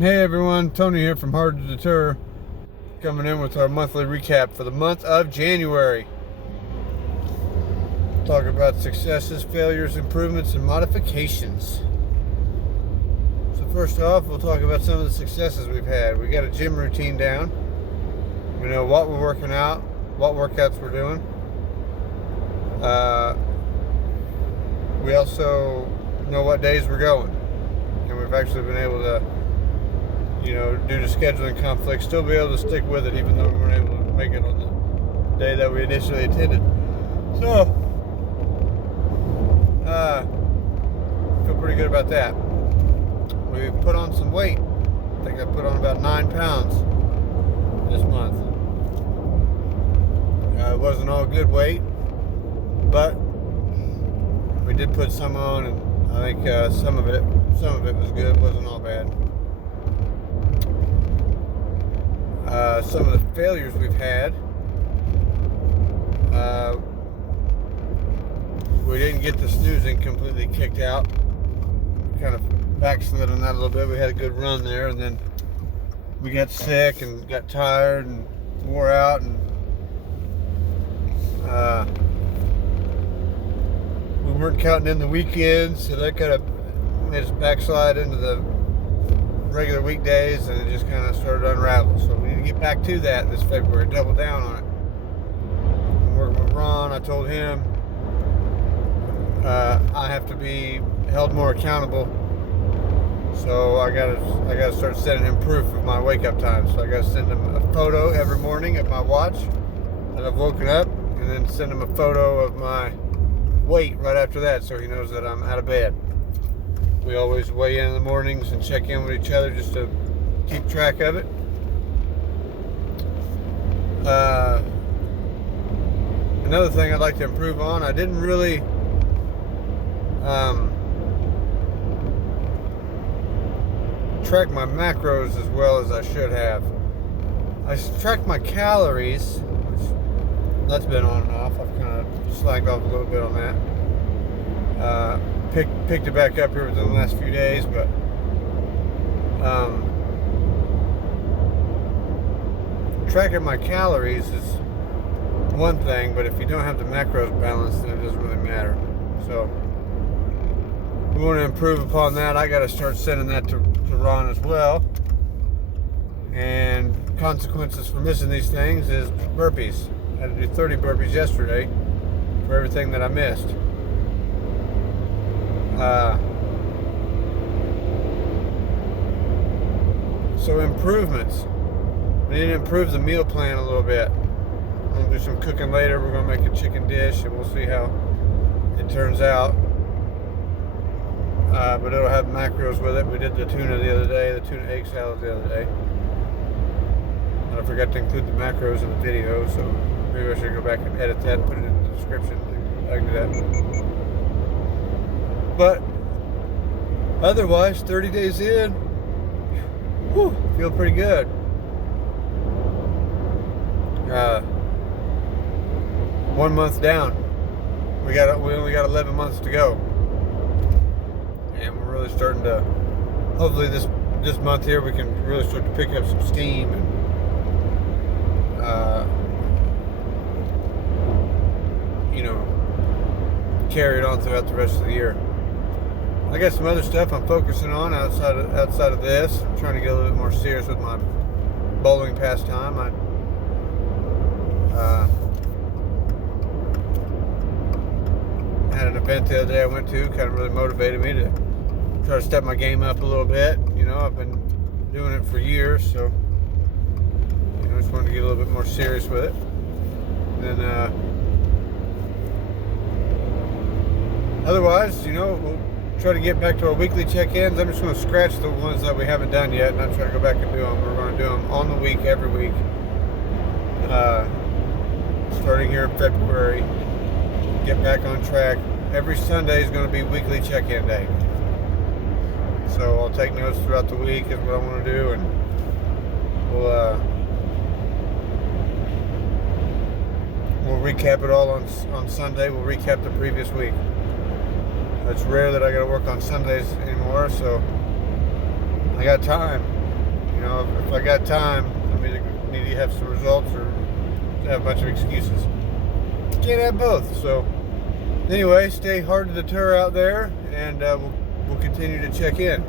Hey everyone, Tony here from Hard to Deter, coming in with our monthly recap for the month of January. Talk about successes, failures, improvements, and modifications. So first off, we'll talk about some of the successes we've had. We got a gym routine down. We know what we're working out, what workouts we're doing. We also know what days we're going. And we've actually been able to, due to scheduling conflicts, still be able to stick with it even though we weren't able to make it on the day that we initially intended. So, feel pretty good about that. We put on some weight. I think I put on about 9 pounds this month. It wasn't all good weight, but we did put some on, and I think some of it was good. It wasn't all bad. Some of the failures we've had, we didn't get the snoozing completely kicked out. Kind of backslid on that a little bit. We had a good run there, and then we got sick and got tired and wore out, and we weren't counting in the weekends, so that kind of made us backslide into the regular weekdays, and it just kind of started to unravel. So we need to get back to that this February, double down on it. I'm working with Ron. I told him I have to be held more accountable, so I gotta start sending him proof of my wake up time. So I gotta send him a photo every morning of my watch that I've woken up, and then send him a photo of my weight right after that, so he knows that I'm out of bed. We always weigh in the mornings and check in with each other just to keep track of it. Another thing I'd like to improve on, I didn't really track my macros as well as I should have. I tracked my calories, which that's been on and off. I've kind of slacked off a little bit on that. Picked it back up here within the last few days, but tracking my calories is one thing, but if you don't have the macros balanced, then it doesn't really matter. So we want to improve upon that. I got to start sending that to Ron as well. And consequences for missing these things is burpees. I had to do 30 burpees yesterday for everything that I missed. So improvements. We need to improve the meal plan a little bit. I'm going to do some cooking later. We're going to make a chicken dish, and we'll see how it turns out. But it'll have macros with it. We did the tuna the other day, the tuna egg salad the other day. And I forgot to include the macros in the video, so maybe I should go back and edit that and put it in the description. I can do that. But otherwise, 30 days in, feel pretty good. 1 month down. We only got 11 months to go, and we're really starting to. Hopefully, this month here we can really start to pick up some steam and carry it on throughout the rest of the year. I got some other stuff I'm focusing on outside of this. I'm trying to get a little bit more serious with my bowling pastime. I had an event the other day I went to, kind of really motivated me to try to step my game up a little bit. I've been doing it for years, so I just wanted to get a little bit more serious with it. And otherwise, we'll try to get back to our weekly check-ins. I'm just going to scratch the ones that we haven't done yet, and I'm trying to go back and do them. We're going to do them on the week, every week, starting here in February. Get back on track. Every Sunday is going to be weekly check-in day. So I'll take notes throughout the week is what I want to do, and we'll recap it all on Sunday. We'll recap the previous week. It's rare that I got to work on Sundays anymore, so I got time. You know, if I got time, I need to have some results or have a bunch of excuses. Can't have both. So anyway, stay hard to deter out there, and we'll continue to check in.